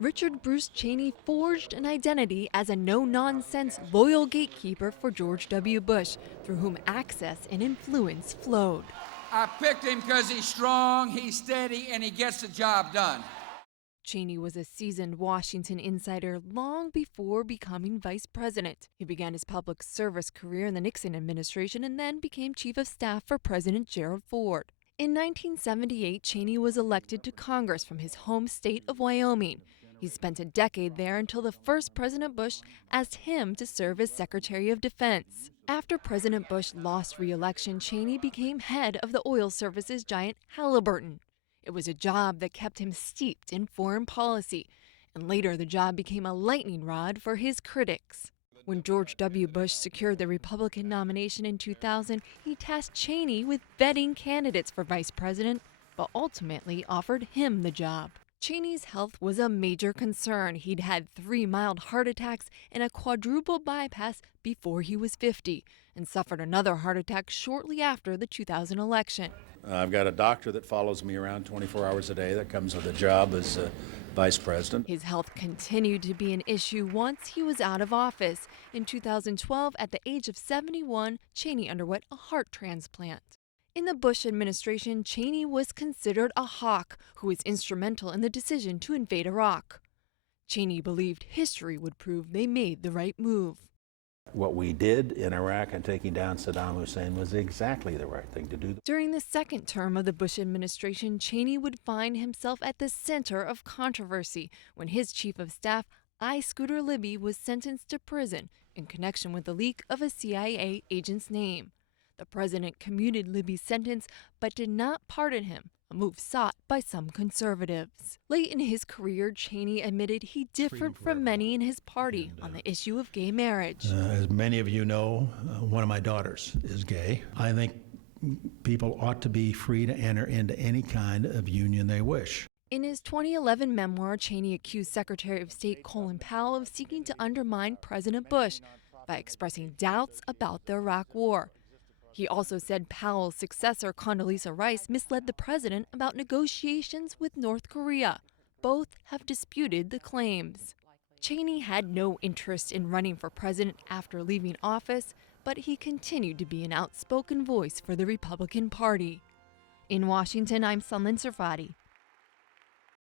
Richard Bruce Cheney forged an identity as a no-nonsense, loyal gatekeeper for George W. Bush, through whom access and influence flowed. I picked him because he's strong, he's steady, and he gets the job done. Cheney was a seasoned Washington insider long before becoming vice president. He began his public service career in the Nixon administration and then became chief of staff for President Gerald Ford. In 1978, Cheney was elected to Congress from his home state of Wyoming. He spent a decade there until the first President Bush asked him to serve as Secretary of Defense. After President Bush lost re-election, Cheney became head of the oil services giant Halliburton. It was a job that kept him steeped in foreign policy, and later the job became a lightning rod for his critics. When George W. Bush secured the Republican nomination in 2000, he tasked Cheney with vetting candidates for vice president, but ultimately offered him the job. Cheney's health was a major concern. He'd had 3 mild heart attacks and a quadruple bypass before he was 50, and suffered another heart attack shortly after the 2000 election. I've got a doctor that follows me around 24 hours a day that comes with a job as vice president. His health continued to be an issue once he was out of office. In 2012, at the age of 71, Cheney underwent a heart transplant. In the Bush administration, Cheney was considered a hawk who was instrumental in the decision to invade Iraq. Cheney believed history would prove they made the right move. What we did in Iraq and taking down Saddam Hussein was exactly the right thing to do. During the second term of the Bush administration, Cheney would find himself at the center of controversy when his chief of staff, I. Scooter Libby, was sentenced to prison in connection with the leak of a CIA agent's name. The president commuted Libby's sentence but did not pardon him, a move sought by some conservatives. Late in his career, Cheney admitted he differed from many in his party on the issue of gay marriage. As many of you know, one of my daughters is gay. I think people ought to be free to enter into any kind of union they wish. In his 2011 memoir, Cheney accused Secretary of State Colin Powell of seeking to undermine President Bush by expressing doubts about the Iraq War. He also said Powell's successor, Condoleezza Rice, misled the president about negotiations with North Korea. Both have disputed the claims. Cheney had no interest in running for president after leaving office, but he continued to be an outspoken voice for the Republican Party. In Washington, I'm Sunlin Sarfati.